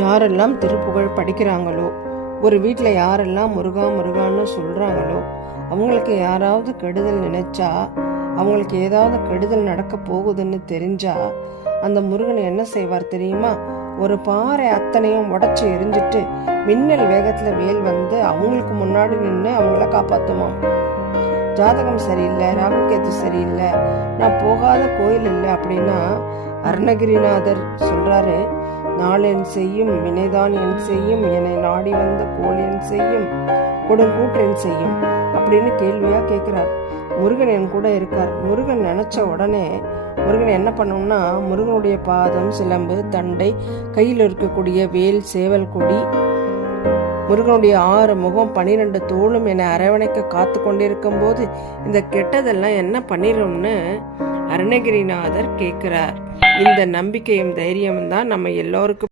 யாரெல்லாம் திருப்புகழ் படிக்கிறாங்களோ, ஒரு வீட்டில் யாரெல்லாம் முருகா முருகான்னு சொல்கிறாங்களோ, அவங்களுக்கு யாராவது கெடுதல் நினைச்சா, அவங்களுக்கு ஏதாவது கெடுதல் நடக்க போகுதுன்னு தெரிஞ்சா, அந்த முருகன் என்ன செய்வார் தெரியுமா? ஒரு பாறை அத்தனையும் உடச்சி எரிஞ்சிட்டு மின்னல் வேகத்தில் வேல் வந்து அவங்களுக்கு முன்னாடி நின்று அவங்கள காப்பாற்றுமா. ஜாதகம் சரியில்லை, ராகுகேது சரியில்லை, நான் போகாத கோயில் இல்லை அப்படின்னா அருணகிரிநாதர் சொல்றாரு, நாளென் செய்யும் வினைதான் என் செய்யும், என்னை நாடி வந்த கோல் என் செய்யும், கொடுங்கூற்றென் செய்யும் அப்படின்னு கேள்வியா கேட்கிறார். முருகன் என் கூட இருக்கார். முருகன் நினைச்ச உடனே முருகன் என்ன பண்ணோம்னா, முருகனுடைய பாதம், சிலம்பு, தண்டை, கையில் இருக்கக்கூடிய வேல், சேவல் கொடி, முருகனுடைய 6 முகம் 12 தோளும் என்னை அரவணைக்க காத்து கொண்டிருக்கும் போது இந்த கெட்டதெல்லாம் என்ன பண்ணிடும்னு அருணகிரிநாதர் கேட்கிறார். இந்த நம்பிக்கையும் தைரியமும் தான் நம்ம எல்லோருக்கும்